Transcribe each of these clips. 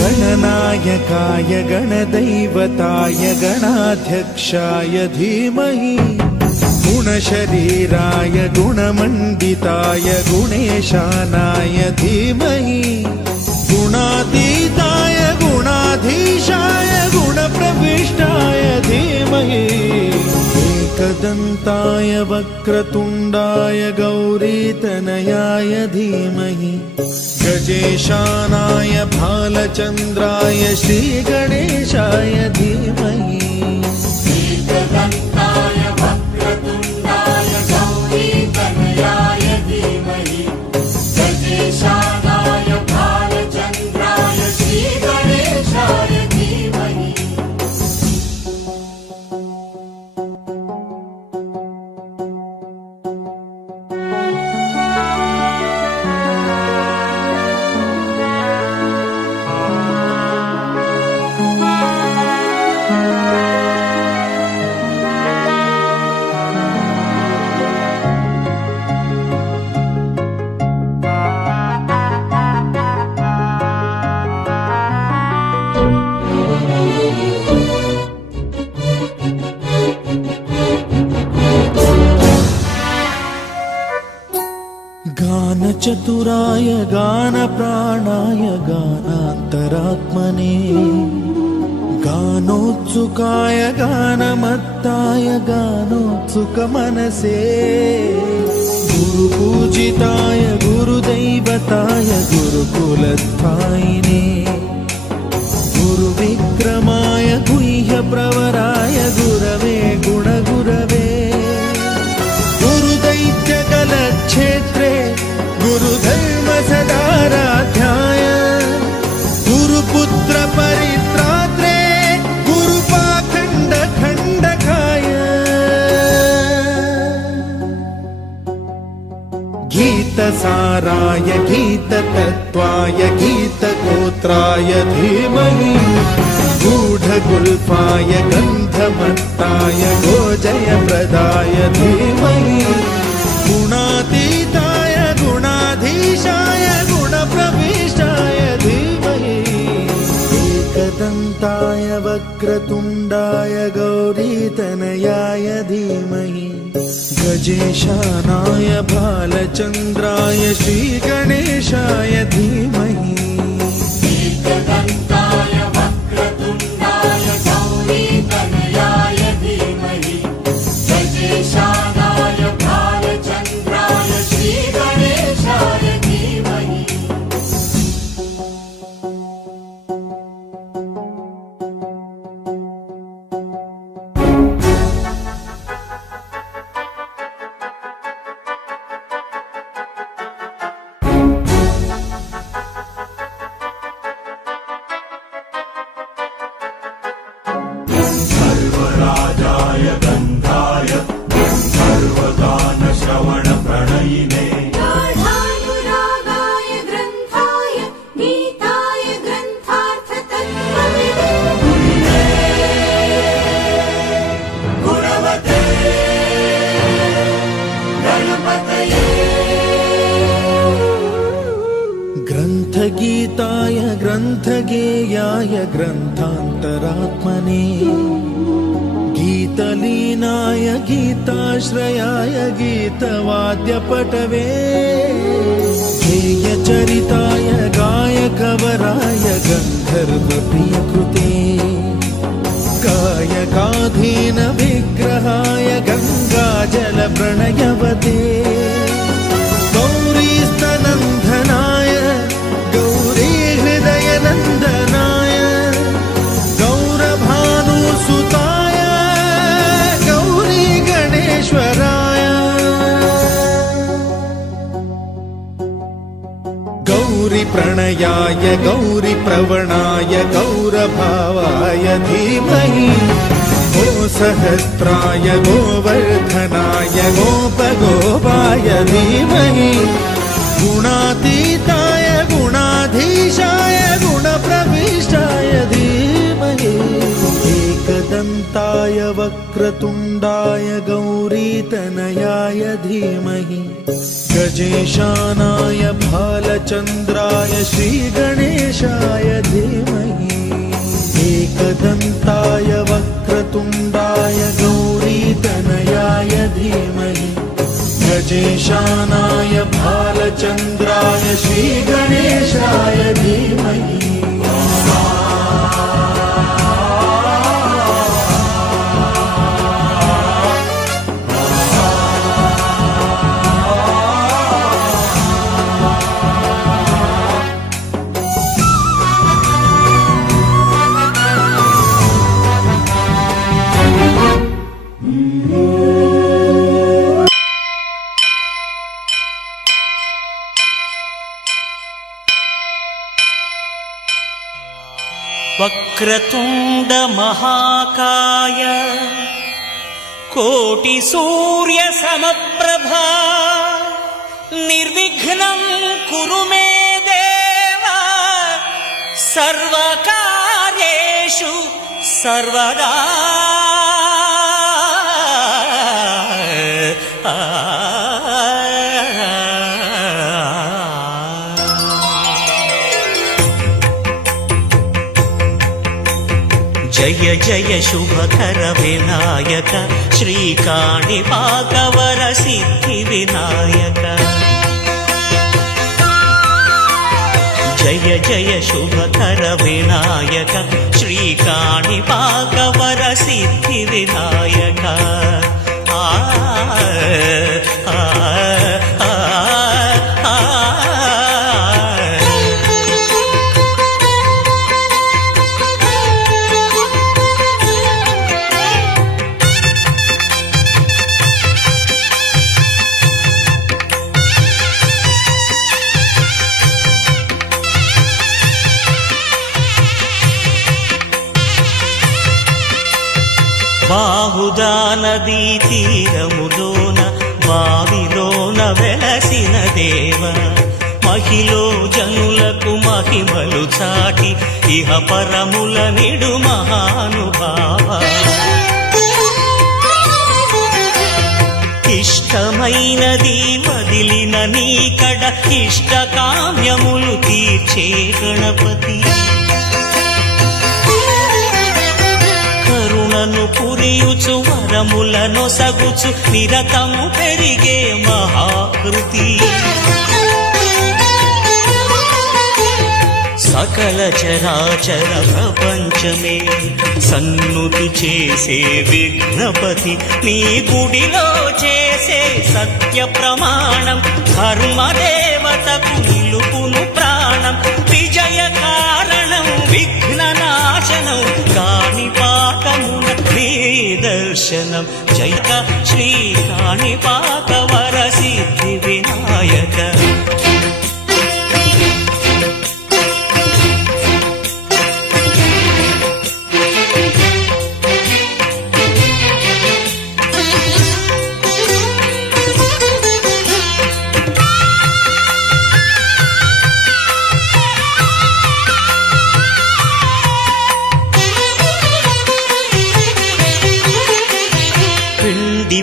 गणनायकाय गणदैवताय गणाध्यक्षाय धीमहि गुणशरीराय गुणमण्डिताय गुणेशानाय धीमहि गुणातीताय गुणाधीशाय गुणप्रविष्टाय धीमहि एकदन्ताय वक्रतुण्डाय गौरीतनयाय धीमहि गजेशानाय भालचन्द्राय श्रीगणेशाय धीमहि एकदन्ताय वक्रतुण्डाय गौरीतनयाय धीमहि गजेशानाय भालचन्द्राय श्रीगणेशाय धीमहि गानचतुराय गानप्राणाय गानान्तरात्मने गानोत्सुकाय गानमत्ताय गानोत्सुकमनसे गुरुपूजिताय गुरुदैवताय गुरुकुलस्थायिने गुरुविक्रमाय गुह्यप्रवराय गुरवे गुणगुरवे गुरुदैत्यकलक्षेत्रे गुरुधर्मसदाराध्याय गुरुपुत्र परित्रात्रे गुरुपाखण्डखण्डकाय गीतसाराय गीततत्त्वाय गीतगोत्राय धीमहि गूढगुल्फाय गन्धमत्ताय गोजयप्रदाय धीमहि गुणातीताय गुणाधीशाय गुणप्रविष्टाय धीमहि एकदन्ताय वक्रतुण्डाय गौरीतनयाय धीमहि गजेशानाय भालचन्द्राय श्रीगणेशाय धीमहि एकदन्ताय वक्रतुण्डाय गौरीतनयाय धीमहि गजेशानाय भालचन्द्राय श्रीगणेशाय धीमहि सर्वराजाय गन्धाय सर्वगानश्रवणप्रणयिने गाढानुरागाय ग्रन्थाय गीताय ग्रन्थार्थतत्त्वविदे गुणवते गणपतये ग्रन्थगीताय ग्रन्थगेयाय ग्रन्थान्तरात्मने गीतलीनाय गीताश्रयाय गीतवाद्यपटवे गेयचरिताय गायकवराय गन्धर्वप्रियकृते गौरीतनयाय गौरीप्रवणाय गौरभावाय धीमहि गो सहस्राय गोवर्धनाय गोपगोपाय धीमहि गुणातीताय गुणाधीशाय गुणप्रविष्टाय धीमहि एकदन्ताय वक्रतुण्डाय गौरीतनयाय धीमहि गजेशानाय भालचन्द्राय श्रीगणेशाय धीमहि एकदन्ताय वक्रतुण्डाय गौरीतनयाय धीमहि गजेशानाय भालचन्द्राय श्रीगणेशाय धीमहि वक्रतुण्ड महाकाय कोटि सूर्य समप्रभा निर्विघ्नं कुरु मे देव सर्वकार्येषु सर्वदा जय जय शुभकर विनायक श्रीकाणिपाकवर सिद्धि विनायक जय जय शुभकर विनायक श्रीकाणिपाकवर सिद्धि विनायक आ आ आ బాహుదా నదీ తీరములోన బావిలోన వెలసిన దేవ మహిలో జనులకు మహిమలు చాటి ఇహ పరముల నిడు మహానుభావ ఇష్టమైనది వదిలిన నీకడ ఇష్ట కామ్యములు తీర్చే గణపతి కరుణను పురియుచు వరములను సగుచు నిరతము పెరిగే మహాకృతి సకల చరాచర ప్రపంచమే సన్నుతి చేసే విఘ్నపతి నీ గుడిలో చేసే సత్య ప్రమాణం ధర్మదేవతకు నిలుపును ప్రాణం విజయ కారణం విఘ్న నాశనం కాణిపాకమున నీ దర్శనం జయ శ్రీ కాణిపాకవర సిద్ధి వినాయక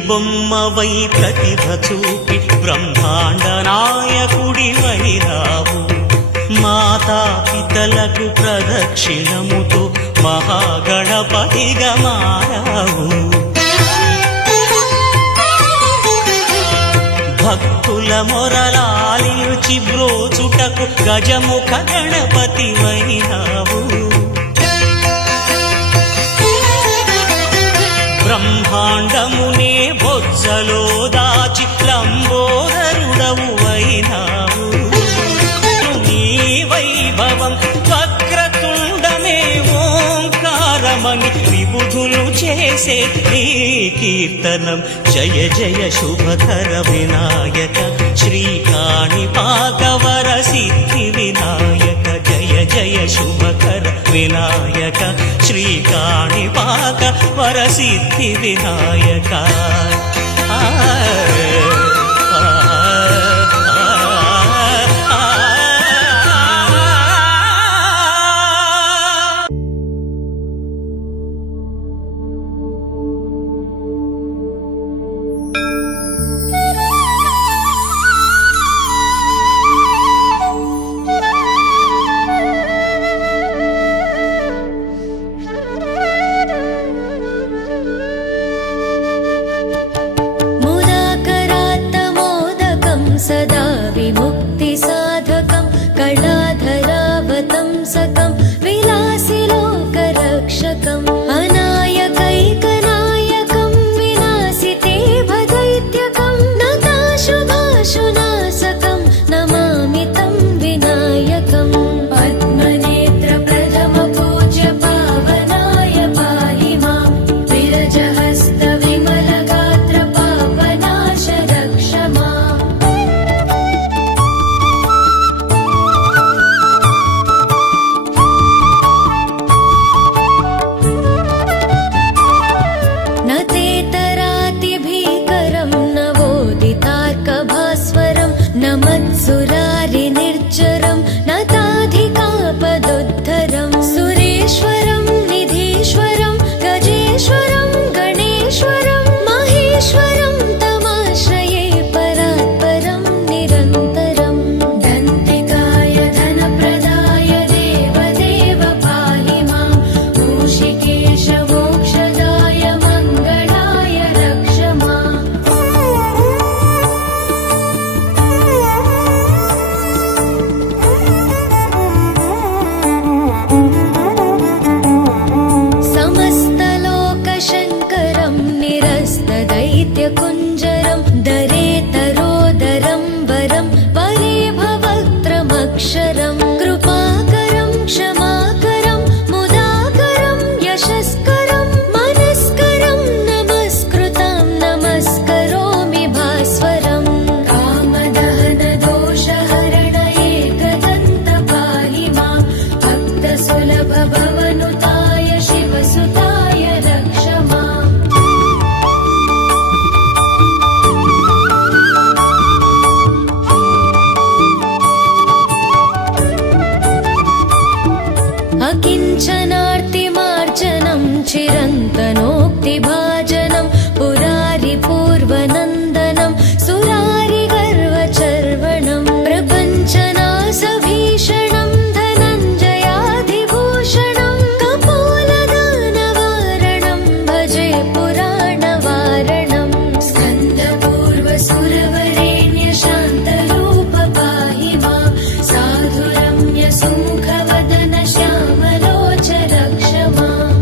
బొమ్మవై ప్రతిభ చూపి బ్రహ్మాండ నాయకుడివై రావు మాతా పితలకు ప్రదక్షిణముతో మహాగణపతిగా మారావు భక్తుల మొరలాలియుచి బ్రోచుటకు గజముఖ గణపతివైనావు బ్రహ్మాండమునే బొజ్జలో దాచి లంబోదరుడవు అయినావు నీ వైభవం వక్రతుండమే ఓంకారమని విబుధులు చేసే నీ కీర్తనం జయ జయ శుభకర వినాయక శ్రీ కాణిపాకవర సిద్ధి వినాయక జయ జయ శుభకర వినాయక శ్రీకాణిపాక వరసిద్ధి వినాయక ఆ सदा विमुक्तिसाधकं कलाधरावतंसकं विलासिलोकरक्षकम् अनायकैकनायकं विनाशिते भदैत्यकं नताशुभाशुनाशकं नमामि तं विनायकम् पद्मनेत्रप्रथमपूज्य पावनाय पाहि मां विरजहस्त विमलगात्र पापनाश रक्ष माम् न तेतरातिभीकरं नवोदितार्कभास्वरं न मत्सुरारिनिर्जरं न ताधिकापदुद्धरं सुरेश्वरं निधीश्वरं गजेश्वरं गणेश्वरं महेश्वरं तमाश्रये परात्परं निरन्तरं दन्तिकाय धनप्रदाय देवदेव पाहि मां मूषिकेश मोक्षदाय मङ्गलाय रक्ष माम् समस्तलोकशङ्करं निरस्तदैत्यकुञ्जरं दरेतरोदरं वरं वरे भवक्त्रमक्षरं कृपाकरं क्षमाकरं मुदाकरं यशस्करं मनस्करं नमस्कृतं नमस्करोमि भास्वरं कामदहन दोषहरण एकदन्त पाहि मां भक्तसुलभ भवनुताय शिवसुताय रक्ष माम् अकिञ्चनार्तिमार्जनं चिरन्तनोक्तिभाजनं पुरारिपूर्वनन्दनं सुरारिगर्वचर्वणं प्रपञ्चनाशभीषणं धनञ्जयाधिभूषणं कपोलदानवारणं भजे पुराणवारणं स्कन्दपूर्वसुरवरेण्य शान्तरूप पाहि मां साधुरम्य सुमुखवदन श्यामलोच रक्ष माम्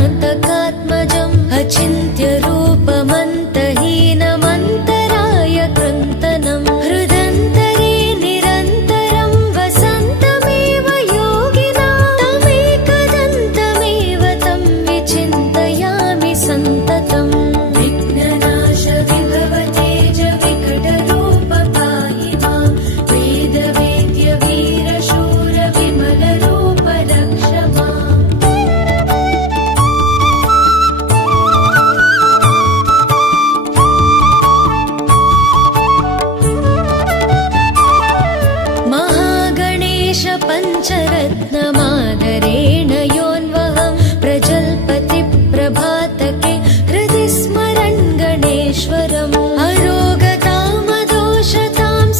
नितान्तकान्तदन्तकान्तिमन्तकान्तकात्मजम् अचिन्त्यरूपमन्तहीनमन्तराय कृन्तनं हृदन्तरे निरन्तरं वसन्तमेव योगिनां तमेकदन्तमेव तं विचिन्तयामि सन्ततम् विघ्ननाश विभवतेज विकटरूप पाहि मां वेदवेद्य वीरशूर विमलरूप रक्ष माम् महागणेश पञ्चरत्नमादरेण योऽन्वहं प्रजल्पतिप्रभातके हृदि स्मरन् गणेश्वरम् अरोगतामदोषतां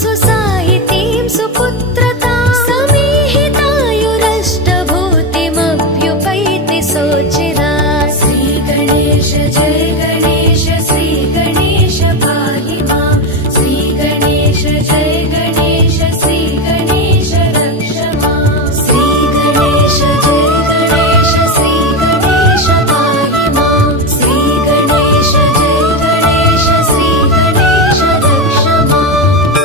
सुसाहितीं सुपुत्रतां समीहितायुरष्टभूतिमभ्युपैति सोचिरात् श्रीगणेश जय गणेश श्रीगणेश पाहि मां श्रीगणेश जय गणेश श्रीगणेश रक्ष माम् श्रीगणेश जय गणेश श्रीगणेश पाहि मां श्रीगणेश जय गणेश श्रीगणेश रक्ष माम्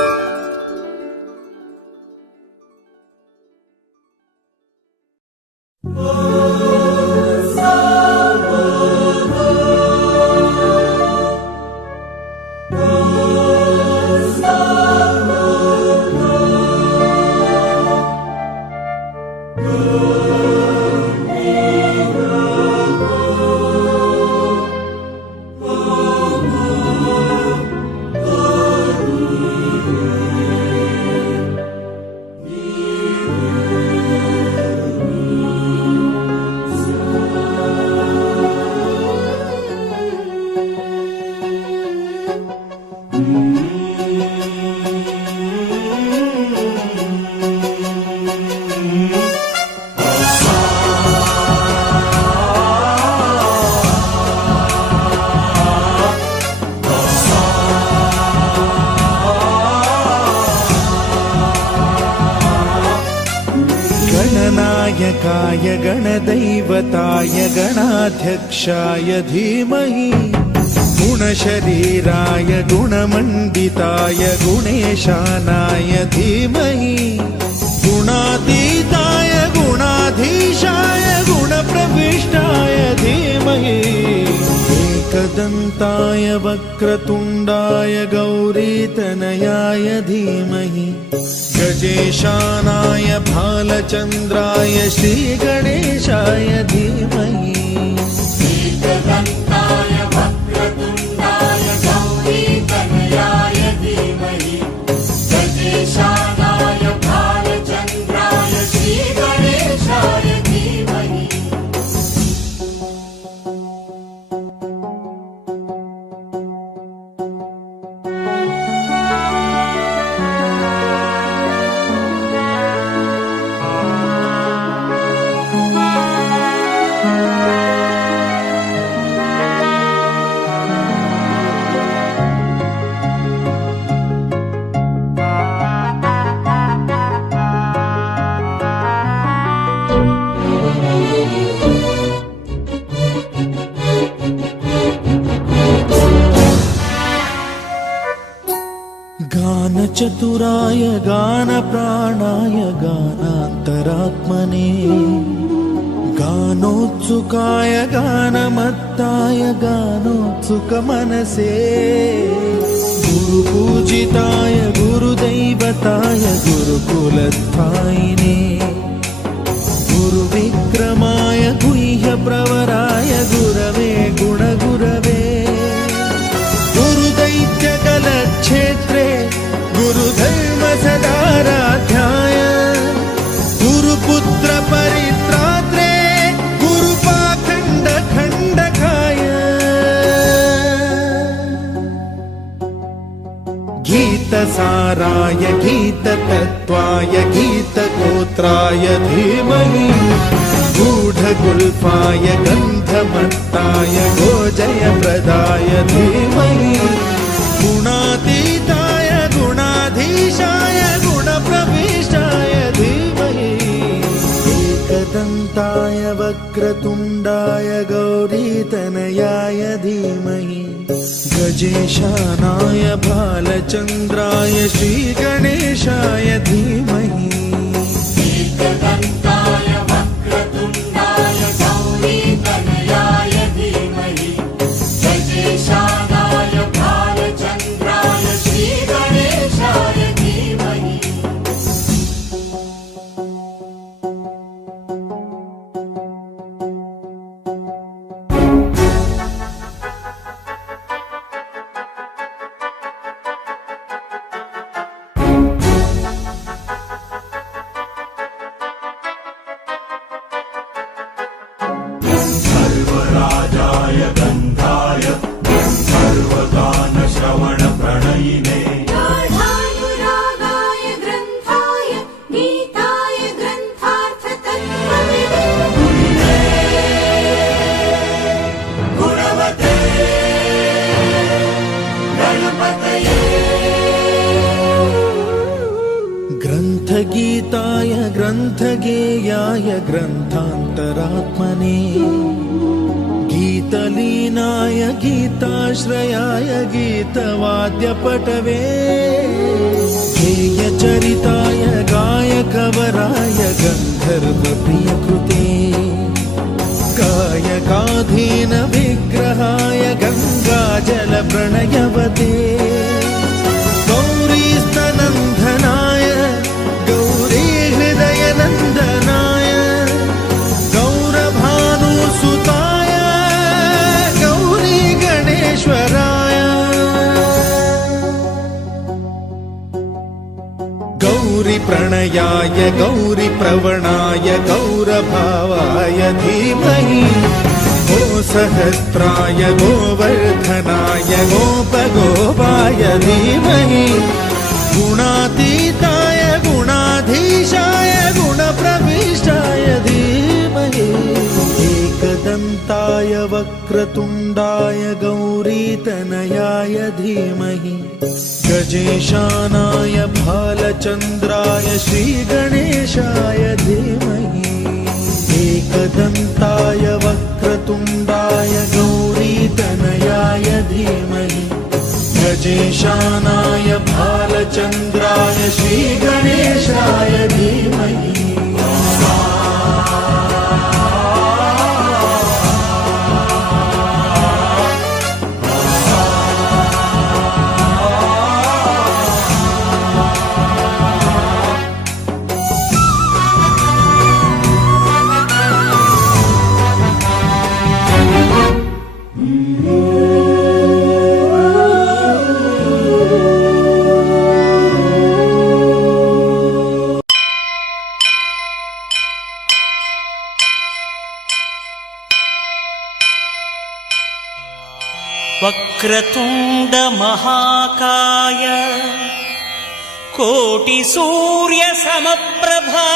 गणनायकाय गणदैवताय गणाध्यक्षाय धीमहि गुणशरीराय गुणमण्डिताय गुणेशानाय धीमहि गुणातीताय गुणाधीशाय गुणप्रविष्टाय धीमहि एकदन्ताय वक्रतुण्डाय गौरीतनयाय धीमहि गजेशानाय भालचन्द्राय श्रीगणेशाय धीमहि एकदन्ताय वक्रतुण्डाय गौरीतनयाय धीमहि गजेशानाय भालचन्द्राय श्रीगणेशाय धीमहि गानचतुराय गानप्राणाय गानान्तरात्मने गानोत्सुकाय गानमत्ताय गानोत्सुकमनसे गुरुपूजिताय गुरुदैवताय गुरुकुलस्थायिने गुरुविक्रमाय गुह्यप्रवराय गुरवे गुणगुरवे गुरुदैत्यकलक्षेत्रे गुरुधर्मसदाराध्याय गुरुपुत्र परित्रात्रे गुरुपाखण्डखण्डकाय गीतसाराय गीततत्त्वाय गीतगोत्राय धीमहि गूढगुल्फाय गन्धमत्ताय गोजयप्रदाय धीमहि गुणातीताय गुणाधीशाय गुणप्रविष्टाय धीमहि एकदन्ताय वक्रतुण्डाय गौरीतनयाय धीमहि गजेशानाय भालचन्द्राय श्रीगणेशाय धीमहि एकदन्ताय वक्रतुण्डाय गौरीतनयाय धीमहि गजेशानाय भालचन्द्राय श्रीगणेशाय धीमहि सर्वराजाय गन्धाय सर्वगानश्रवणप्रणयिने गाढानुरागाय ग्रन्थाय गीताय ग्रन्थार्थतत्त्वविदे गुणवते गणपतये ग्रन्थगीताय ग्रन्थगेयाय ग्रन्थान्तरात्मने गीतलीनाय गीताश्रयाय गीतवाद्यपटवे गेयचरिताय गायकवराय गन्धर्वप्रियकृते कायकाधीन विग्रहाय गङ्गाजलप्रणयवते गौरीस्तनन्दनाय गौरीहृदयनन्दनाय गौरभानुसुताय गौरी गणेश्वराय गौरीप्रणयाय गौरीप्रवणाय गौरभावाय धीमहि गोसहस्राय गोवर्धनाय गोपगोपाय धीमहि गुणातीताय गुणाधीशाय गुणप्रविष्टाय धीमहि एकदन्ताय वक्रतुण्डाय गौरीतनयाय धीमहि गजेशानाय भालचन्द्राय श्रीगणेशाय धीमहि एकदन्ताय वक्रतुण्डाय गौरीतनयाय धीमहि गजेशानाय भालचन्द्राय श्रीगणेशाय धीमहि వక్రతుండ మహాకాయ కోటి సూర్య సమప్రభా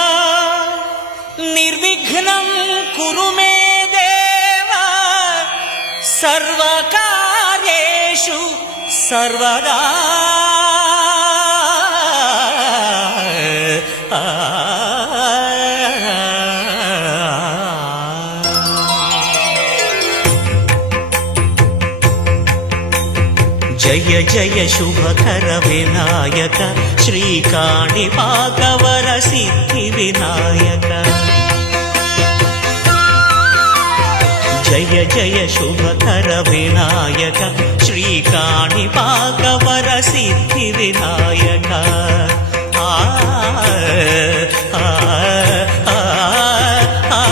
నిర్విఘ్నం కురు మే దేవ సర్వకార్యేషు సర్వదా జయ జయ శుభకర వినాయక శ్రీకాణిపాకవర సిద్ధి వినాయక జయ జయ శుభకర వినాయక శ్రీకాణిపాకవర సిద్ధి వినాయక ఆ ఆ ఆ ఆ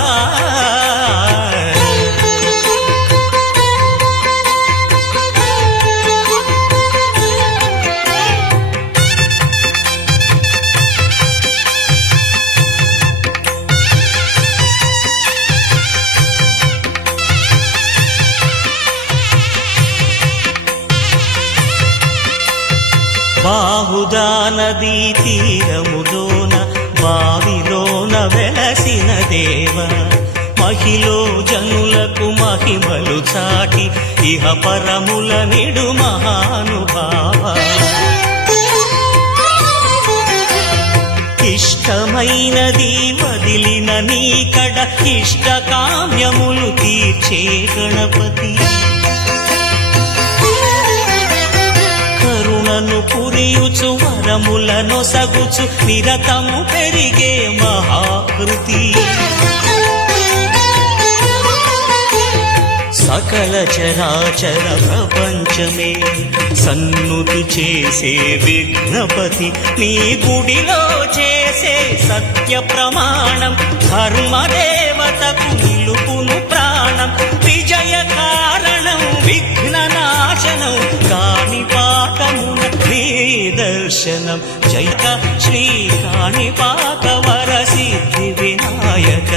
బాహుదా నదీ తీరములోన బావిలోన వెలసిన దేవ మహిలో జనులకు మహిమలు చాటి ఇహ పరముల నిడు మహానుభావ ఇష్టమైనది వదిలిన నీకడ ఇష్ట కామ్యములు తీర్చే గణపతి కరుణను పురియుచు వరములను సగుచు నిరతము పెరిగే మహాకృతి సకల చరాచర ప్రపంచమే సన్నుతి చేసే విఘ్నపతి నీ గుడిలో చేసే సత్య ప్రమాణం ధర్మదేవతకు నిలుపును ప్రాణం విజయ కారణం విఘ్న నాశనం కాణిపాకమున నీ దర్శనం జయ శ్రీ కాణిపాకవర సిద్ధి వినాయక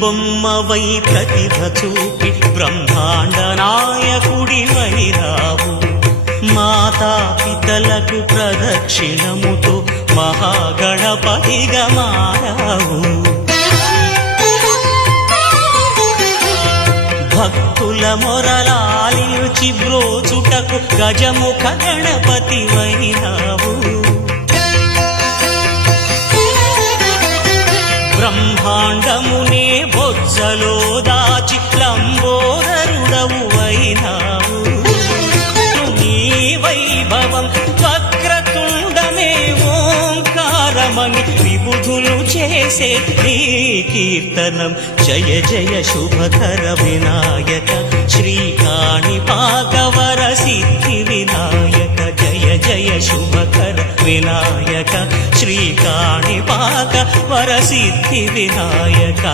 బొమ్మవై ప్రతిభ చూపి బ్రహ్మాండ నాయకుడివై రావు మాతా పితలకు ప్రదక్షిణముతో మహాగణపతిగా మారావు భక్తుల మొరలాలించి బ్రోచుటకు గజముఖ గణపతివైనావు బ్రహ్మాండమునే బొజ్జలో దాచి లంబోదరుడవు అయినావు నీ వైభవం వక్రతుండమే ఓంకారమని విబుధులు చేసే నీ కీర్తనం జయ జయ శుభకర వినాయక శ్రీ కాణిపాకవర సిద్ధి వినాయక జయ జయ శుభకర వినాయక శ్రీ కాణిపాకవర సిద్ధి వినాయక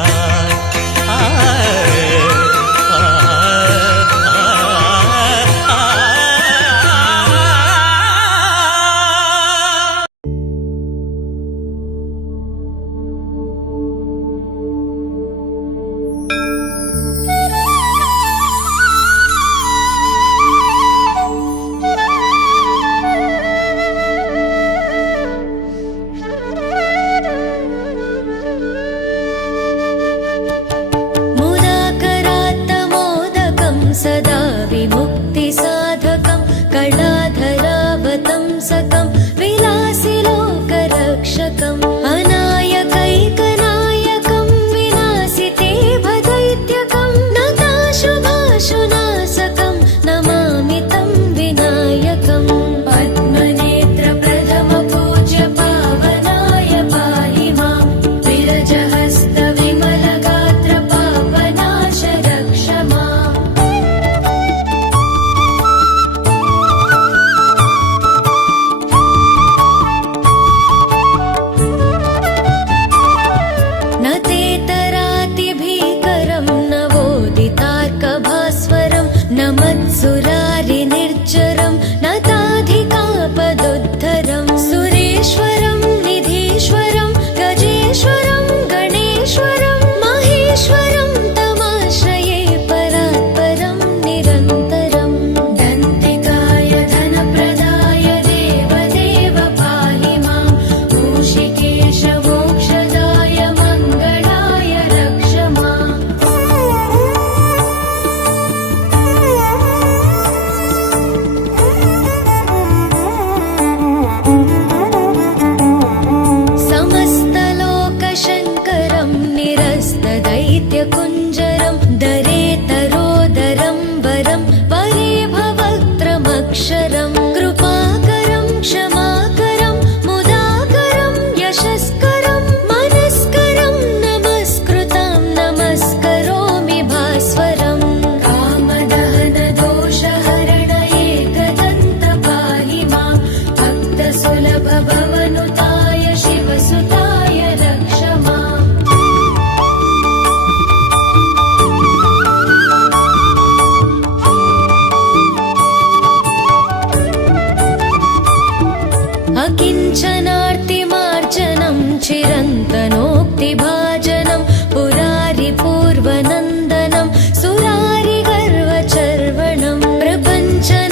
अकिञ्चनार्तिमार्जनं चिरन्तनोक्तिभाजनं पुरारिपूर्वनन्दनं सुरारिगर्वचर्वणं प्रपञ्चनासभीषणं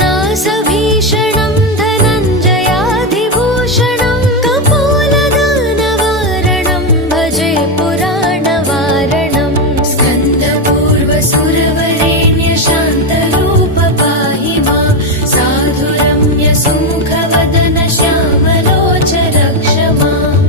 धनञ्जयाधिभूषणं कपोलदानवारणं भजे पुराणवारणं स्कन्दपूर्वसुरवरेण्य शान्तरूप पाहि मां साधुरम्य सुमुखवदन श्यामलोच रक्ष माम्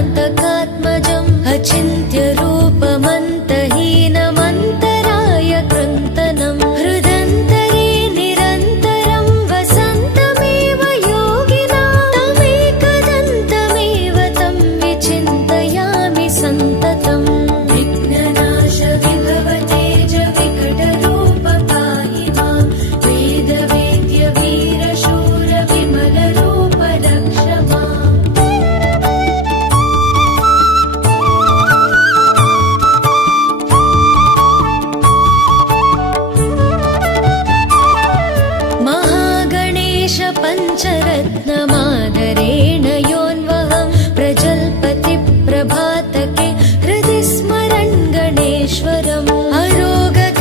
नितान्तकान्तदन्तकान्तिमन्तकान्तकात्मजम् अचिन्त्यरूपमन्तहीनमन्तराय कृन्तनम् हृदन्तरे निरन्तरं वसन्तमेव योगिनां तमेकदन्तमेव तं विचिन्तयामि सन्ततम् विघ्ननाश विभवतेज विकटरूप पाहि मां वेदवेद्य वीरशूर विमलरूप रक्ष माम् महागणेश पञ्चरत्नमादरेण योऽन्वहं प्रजल्पति प्रभातके हृदि स्मरन् गणेश्वरम् अरोगतामदोषतां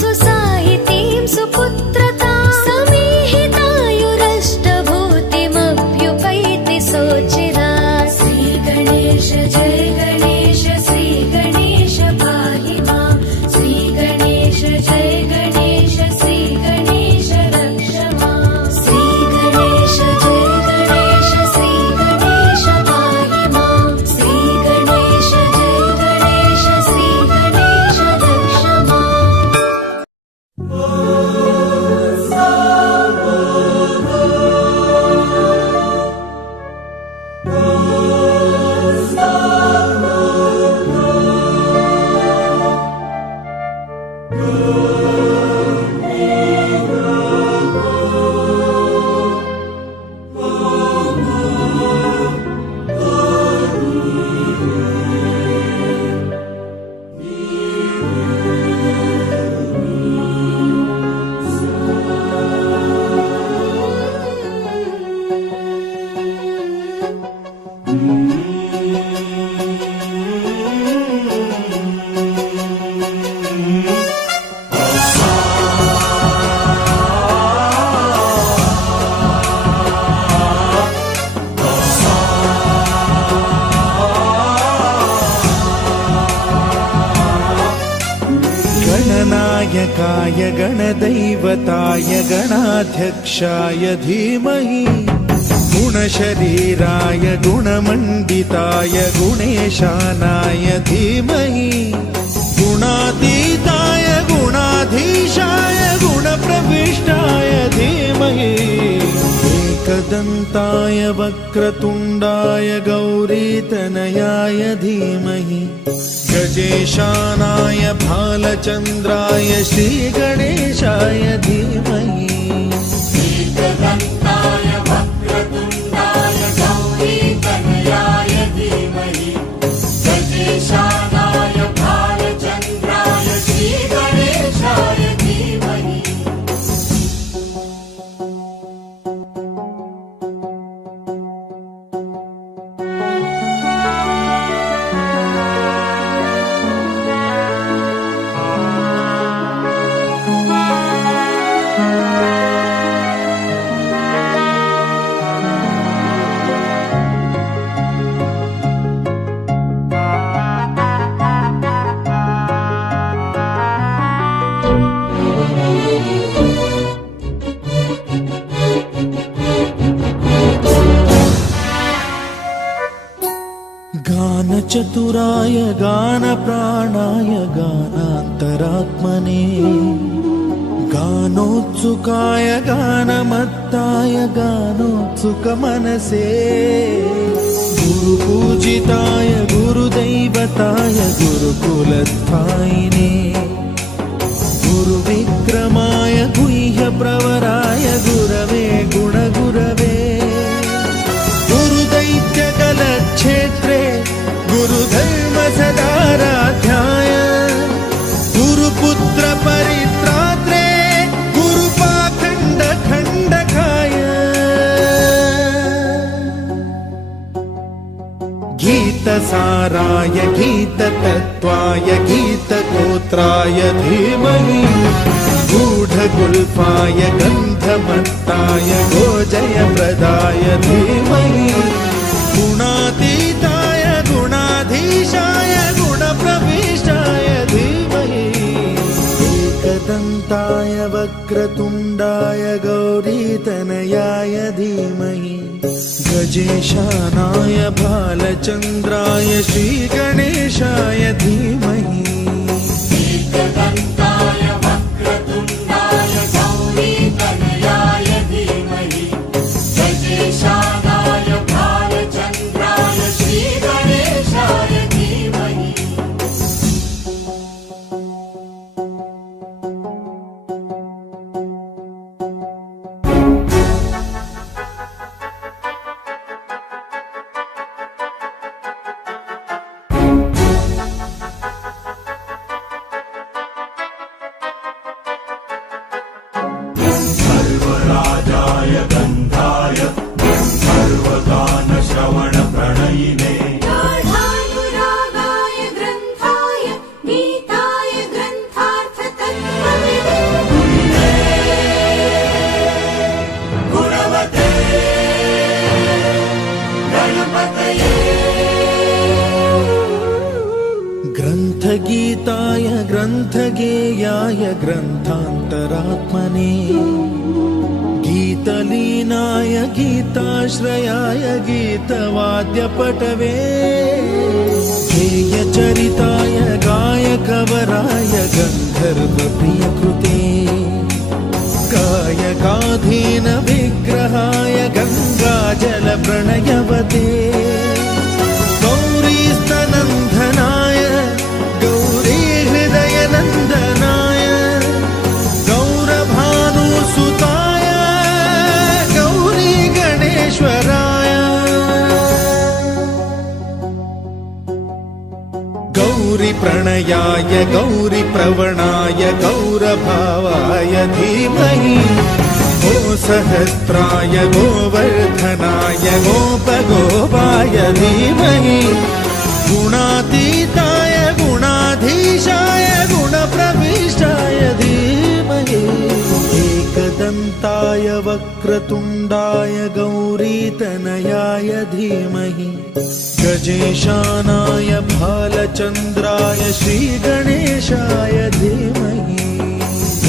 सुसाहितीं सुपुत्रतां समीहितायुरष्टभूतिमभ्युपैति सोचिरात् श्रीगणेश जय गणेश श्रीगणेश पाहि मां श्रीगणेश जय गणेश श्रीगणेश रक्ष माम् श्रीगणेश जय गणेश श्रीगणेश पाहि मां श्रीगणेश जय गणेश श्रीगणेश रक्ष माम् गणनायकाय गणदैवताय गणाध्यक्षाय धीमहि गुणशरीराय गुणमण्डिताय गुणेशानाय धीमहि गुणातीताय गुणाधीशाय गुणप्रविष्टाय धीमहि एकदन्ताय वक्रतुण्डाय गौरीतनयाय धीमहि गजेशानाय भालचन्द्राय श्रीगणेशाय धीमहि एकदन्ताय वक्रतुण्डाय गौरीतनयाय धीमहि गजेशानाय भालचन्द्राय श्रीगणेशाय धीमहि गानचतुराय गानप्राणाय गानान्तरात्मने गानोत्सुकाय गानमत्ताय गानोत्सुकमनसे गुरुपूजिताय गुरुदैवताय गुरुकुलस्थायिने गुरुविक्रमाय गुह्यप्रवराय गुरवे गुणगुरवे गीतसाराय गीततत्त्वाय गीतगोत्राय धीमहि गूढगुल्फाय गन्धमत्ताय गोजयप्रदाय धीमहि गुणातीताय गुणाधीशाय गुणप्रविष्टाय धीमहि एकदन्ताय वक्रतुण्डाय गौरीतनयाय धीमहि गजेशानाय भालचन्द्राय श्रीगणेशाय धीमहि एकदन्ताय वक्रतुण्डाय गौरीतनयाय धीमहि गजेशानाय भालचन्द्राय श्रीगणेशाय धीमहि सर्वराजाय गन्धाय सर्वगानश्रवणप्रणयिने गाढानुरागाय ग्रन्थाय गीताय ग्रन्थार्थतत्त्वविदे गुणवते गणपतये ग्रन्थगीताय ग्रन्थगेयाय ग्रन्थान्तरात्मने गीतलीनाय गीताश्रयाय गीतवाद्यपटवे गेयचरिताय गायकवराय गन्धर्वप्रियकृते गायकाधीन विग्रहाय गङ्गाजलप्रणयवते गौरीस्तनन्दनाय गौरीहृदयनन्दनाय गौरभानुसुताय गौरीगणेश्वराय गौरीप्रणयाय गौरीप्रवणाय गौरभावाय धीमहि गोसहस्राय गोवर्धनाय गोपगोपाय धीमहि गुणातीताय गुणाधीशाय गुणप्रविष्टाय धीमहि एकदन्ताय वक्रतुण्डाय गौरीतनयाय धीमहि गजेशानाय भालचन्द्राय श्रीगणेशाय धीमहि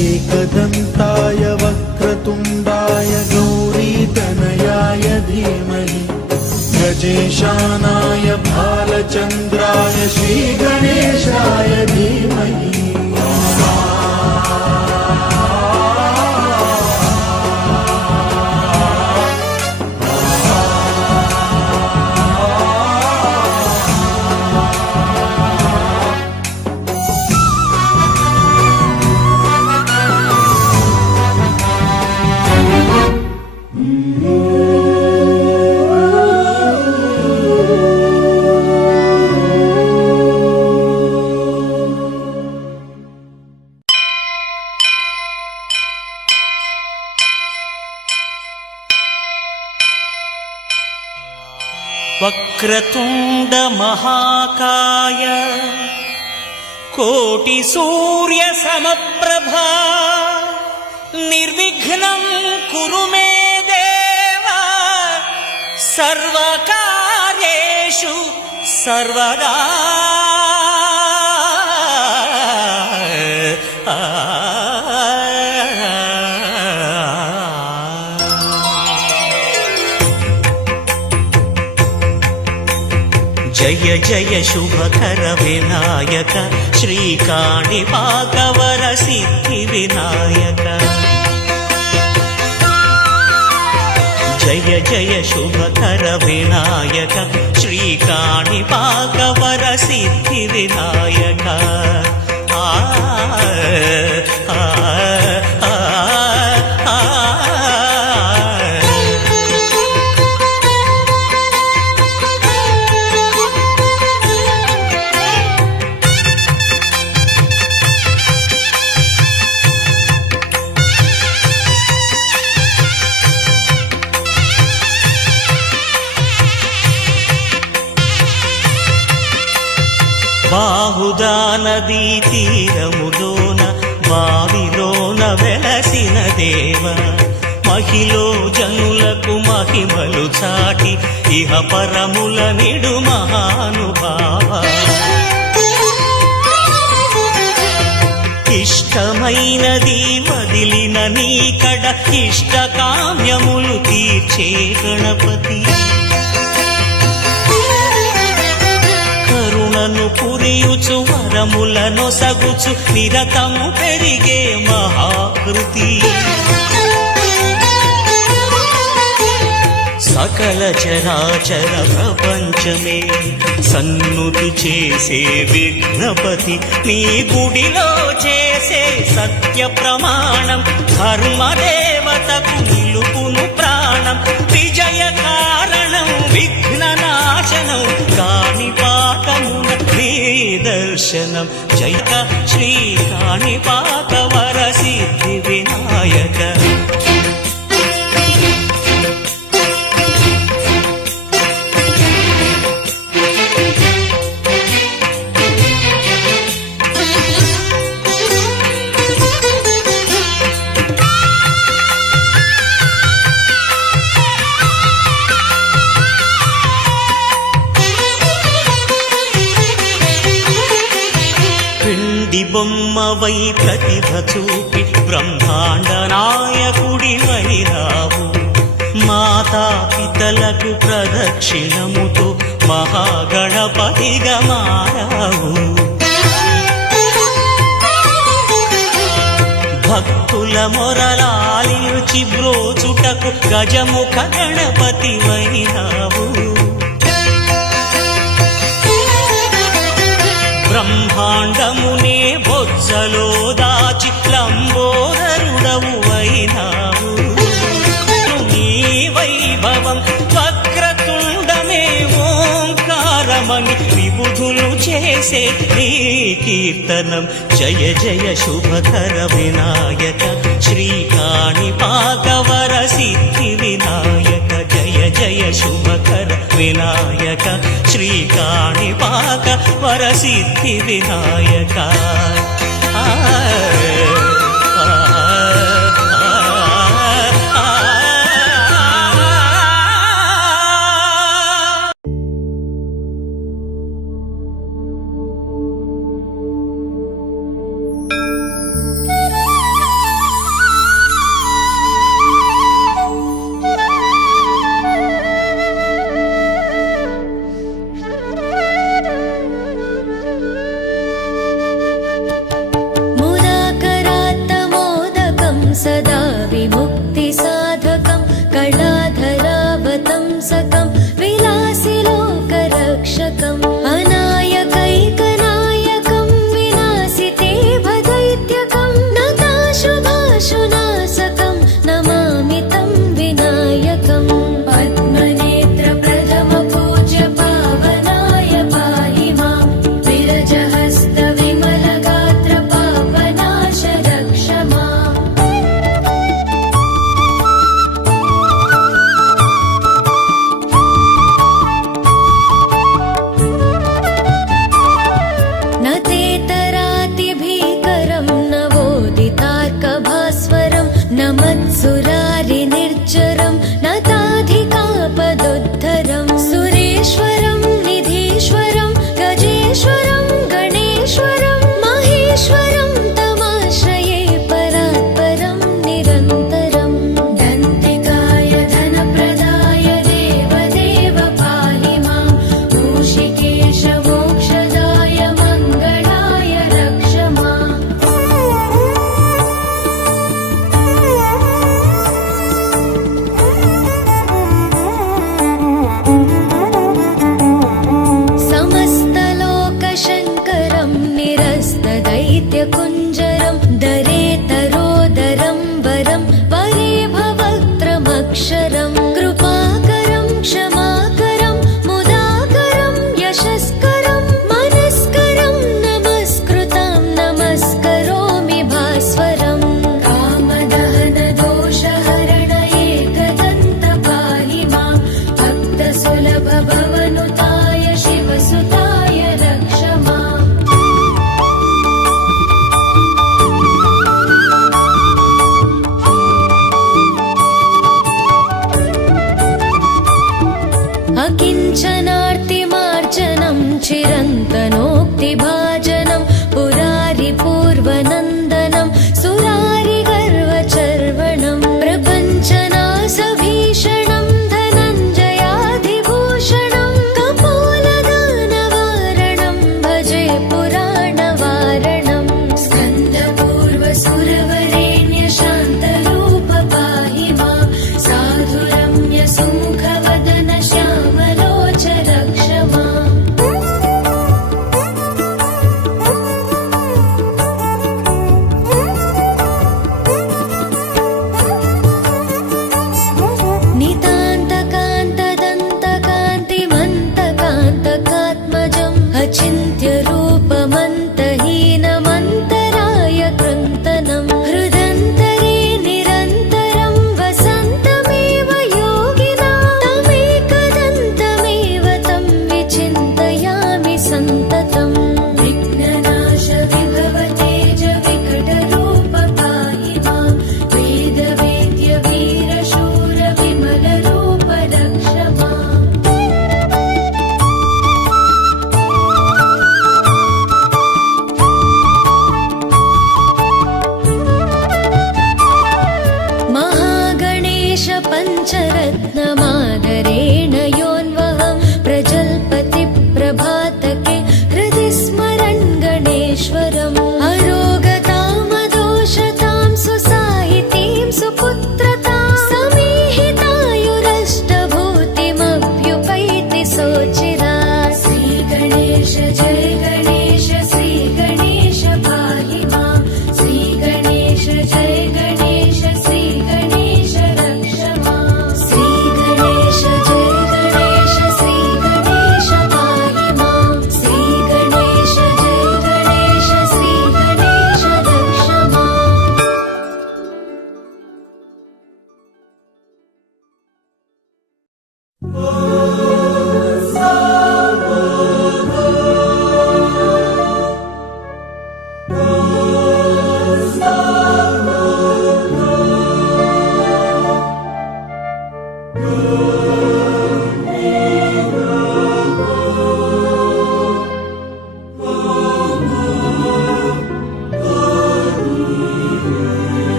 एकदन्ताय वक्रतुण्डाय गौरीतनयाय धीमहि गजेशानाय भालचन्द्राय श्रीगणेशाय धीमहि वक्रतुण्ड महाकाय कोटिसूर्यसमप्रभा निर्विघ्नं कुरु मे देव सर्वकार्येषु सर्वदा जय जय शुभकर विनायक श्रीकाणिपाकवर सिद्धि विनायक जय जय शुभकर विनायक श्रीकाणिपाकवर सिद्धि विनायक आ आ आ आ బాహుదా నదీ తీరములోన బావిలోన వెలసిన దేవ మహిలో జనులకు మహిమలు చాటి ఇహ పరముల నిడు మహానుభావ ఇష్టమైనది వదిలిన నీకడ ఇష్ట కామ్యములు తీర్చే గణపతి కరుణను పురియుచు వరములను సగుచు నిరతము పెరిగే మహాకృతి సకల చరాచర ప్రపంచమే సన్నుతి చేసే విఘ్నపతి నీ గుడిలో చేసే సత్య ప్రమాణం ధర్మదేవతకు నిలుపును ప్రాణం విజయ కారణం విఘ్న నాశనం కాణిపాకమున నీ దర్శనం జయ శ్రీ కాణిపాక వర సిద్ధి వినాయక బొమ్మవై ప్రతిభ చూపి బ్రహ్మాండ నాయకుడివై రావు మాతా పితలకు ప్రదక్షిణముతో మహాగణపతిగా మారావు భక్తుల మొరలాలిచి బ్రోచుటకు గజముఖ గణపతి వైనావు బ్రహ్మాండమునే బొజ్జలో దాచి లంబోదరుడవు అయినావు నీ వైభవం వక్రతుండమే ఓంకారమని విబుధులు చేసే నీ కీర్తనం జయ జయ శుభకర వినాయక శ్రీ కాణిపాక వర సిద్ధి వినాయక జయ జయ శుభకర వినాయక శ్రీ కాణిపాక వర సిద్ధి వినాయక मुदाकरा रत्नमादरेण योऽन्वहं प्रजल्पति प्रभातके हृदि स्मरन् गणेश्वरम् अरोगतामदोषतां सुसाहितीं सुपुत्रतां समीहितायुरष्टभूतिमभ्युपैति सोचिरात् श्रीगणेश जय गणेश श्रीगणेश पाहि माम् श्रीगणेश जय गणेश श्रीगणेश रक्ष माम् श्रीगणेश जय गणेश श्रीगणेश पाहि माम् श्रीगणेश जय गणेश श्रीगणेश रक्ष माम्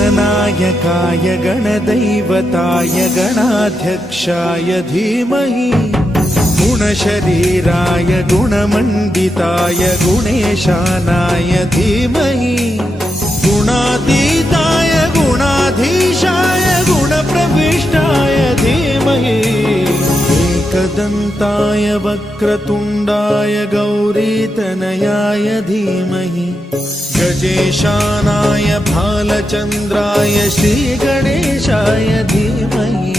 गणनायकाय गणदैवताय गणाध्यक्षाय धीमहि गुणशरीराय गुणमण्डिताय गुणेशानाय धीमहि गुणातीताय गुणाधीशाय गुणप्रविष्टाय धीमहि एकदन्ताय वक्रतुण्डाय गौरीतनयाय धीमहि गजेशानाय भालचन्द्राय श्रीगणेशाय धीमहि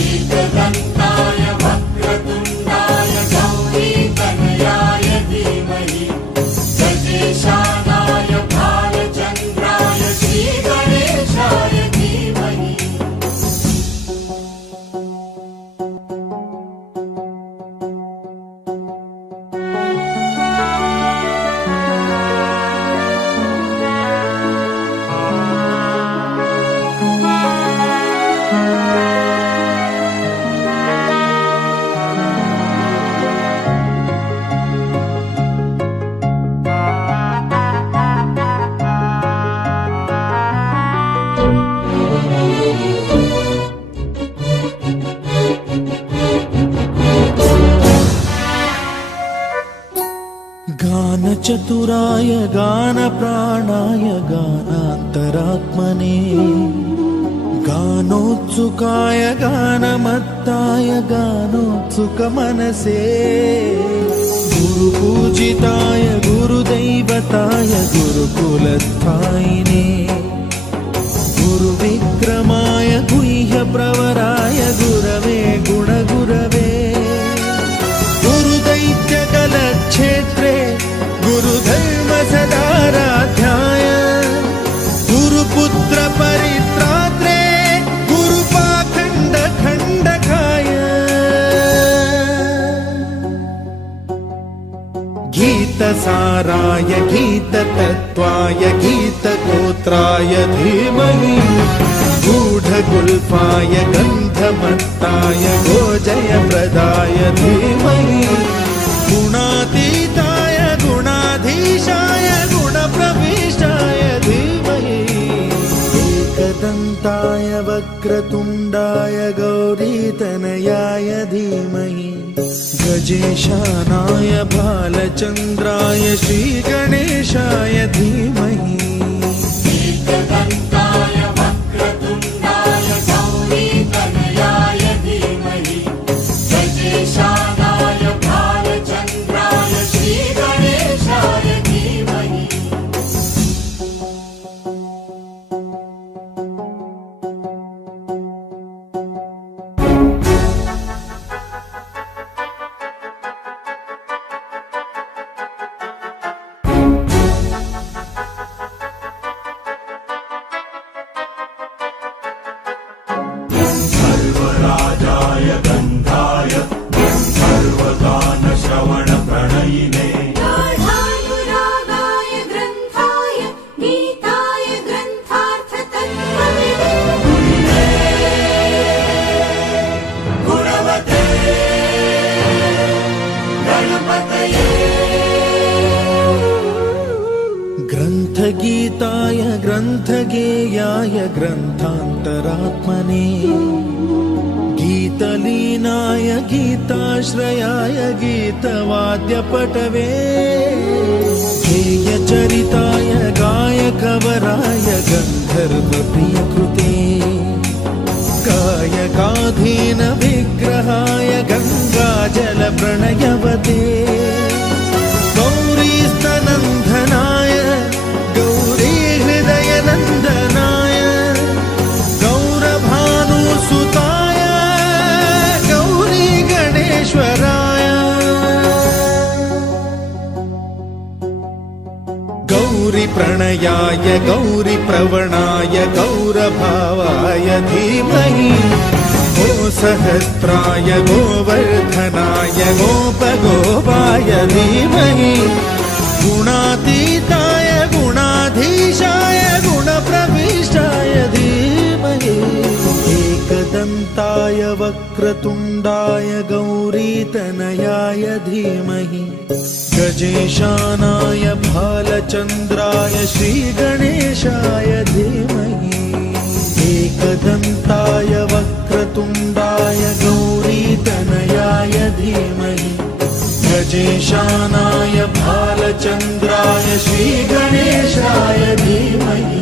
एकदन्ताय वक्रतुण्डाय गौरीतनयाय धीमहि गजेशानाय भालचन्द्राय श्रीगणेशाय धीमहि गानचतुराय गानप्राणाय गानान्तरात्मने गानोत्सुकाय गानमत्ताय गानोत्सुकमनसे गुरुपूजिताय गुरुदैवताय गुरुकुलस्थायिने गुरुविक्रमाय गुह्यप्रवराय गुरवे गुणगुरवे गुरुदैत्यकलक्षेत्रे गुरुधर्म सदाराध्याय गुरुपुत्र परित्रात्रे गुरुपाखण्ड खण्डकाय गीतसाराय गीततत्त्वाय गीतगोत्राय धीमहि गूढगुल्फाय गन्धमत्ताय गोजयप्रदाय धीमहि गुणातीताय गुणाधीशाय गुणप्रविष्टाय धीमहि एकदन्ताय वक्रतुण्डाय गौरीतनयाय धीमहि गजेशानाय भालचन्द्राय श्रीगणेशाय धीमहि एकदन्ताय वक्रतुण्डाय गौरीतनयाय धीमहि गजेशानाय भालचन्द्राय श्रीगणेशाय धीमहि गीतगेयाय ग्रन्थान्तरात्मने गीतलीनाय गीताश्रयाय गीतवाद्यपटवे गेयचरिताय गायकवराय गन्धर्वप्रियकृते गायकाधीन विग्रहाय गङ्गाजलप्रणयवते गौरीस्तनन्दनाय गौरीहृदयनन्दनाय गौरभानुसुताय गौरी गणेश्वराय गौरीप्रणयाय गौरीप्रवणाय गौरभावाय धीमहि गोसहस्राय गोवर्धनाय गोपगोपाय धीमहि गुणातीताय गुणाधीशाय गुणप्रविष्टाय धीमहि एकदन्ताय वक्रतुण्डाय गौरीतनयाय धीमहि गजेशानाय भालचन्द्राय श्रीगणेशाय धीमहि एकदन्ताय वक्रतुण्डाय गौरीतनयाय धीमहि गजेशानाय भालचन्द्राय श्रीगणेशाय धीमहि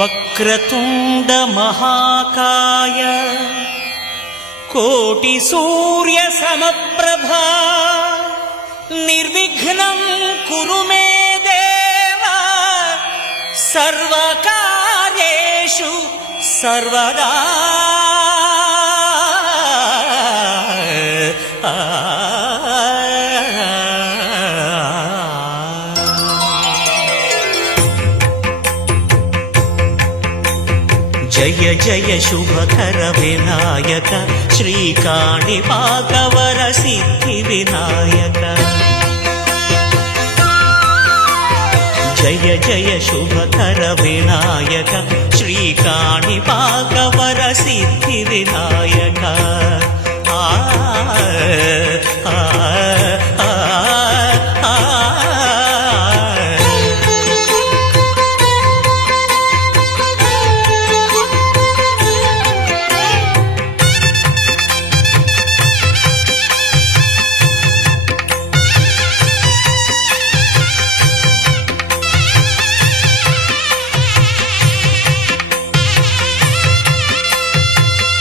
వక్రతుండ మహాకాయ కోటి సూర్య సమప్రభా నిర్విఘ్నం కురు మే దేవ సర్వకార్యేషు సర్వదా జయ జయ శుభకర వినాయక శ్రీకాణిపాకవర సిద్ధి వినాయక జయ జయ శుభకర వినాయక శ్రీకాణిపాకవర సిద్ధి వినాయక ఆ ఆ ఆ ఆ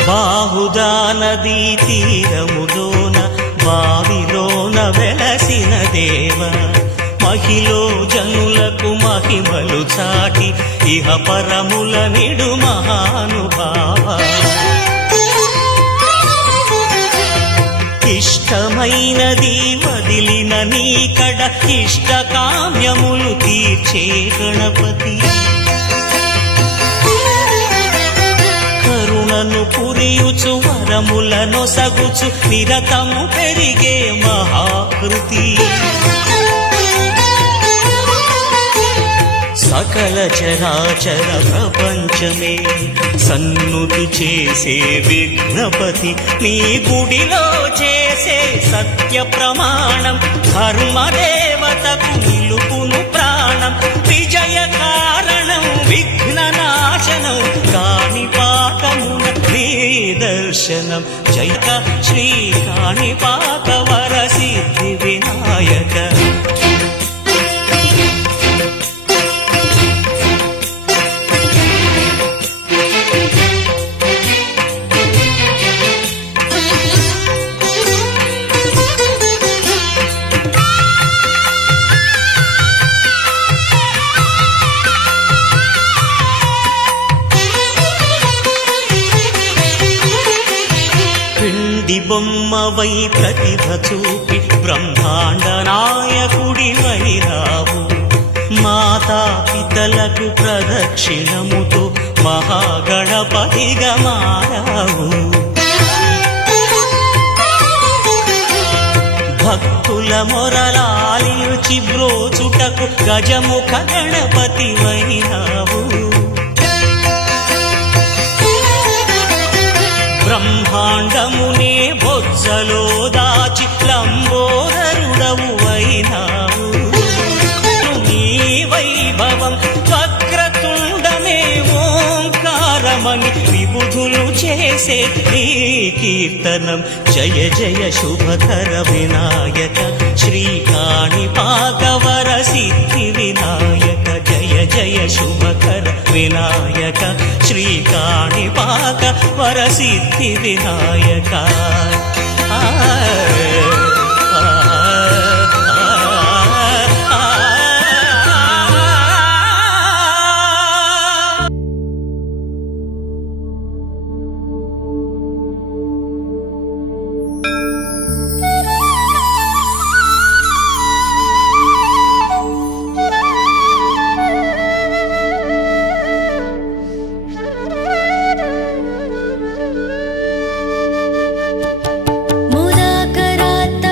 బాహుదా నదీ తీరములోన బావిలోన వెలసిన దేవ మహిలో జనులకు మహిమలు చాటి ఇహ పరముల నిడు మహానుభావ ఇష్టమైనది వదిలిన నీకడ ఇష్ట కామ్యములు తీర్చే గణపతి కరుణను పురియుచు వరములను సగుచు నిరతము పెరిగే మహాకృతి సకల చరాచర ప్రపంచమే సన్నుతి చేసే విఘ్నపతి నీ గుడిలో చేసే సత్య ప్రమాణం ధర్మదేవతకు నిలుపును ప్రాణం విజయ కారణం విఘ్న నాశనం కాణిపాకమున నీ దర్శనం జయ శ్రీ కాణిపాకవర సిద్ధి వినాయక బొమ్మవై ప్రతిభ చూపి బ్రహ్మాండ నాయకుడివైనావు మాతాపితలకు ప్రదక్షిణముతో మహాగణపతిగా మారావు భక్తుల మొరలాలించి బ్రోచుటకు గజముఖ గణపతివైనావు బ్రహ్మాండమునే బొజ్జలో దాచి లంబోదరుడవు అయినావు నీ వైభవం వక్రతుండమే ఓంకారమని విబుధులు చేసే నీ కీర్తనం జయ జయ శుభకర వినాయక శ్రీకాణిపాకవర సిద్ధి వినాయక జయ జయ శుభకర వినాయక శ్రీకాణిపాక వరసిద్ధి వినాయక ఆ मुदाकरात्ता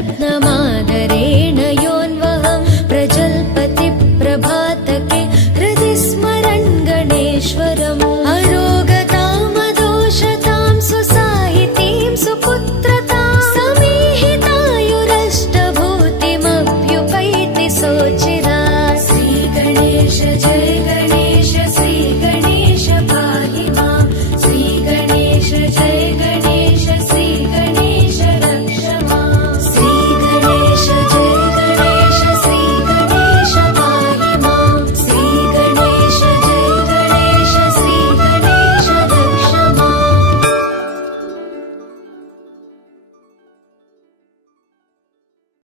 रत्नमा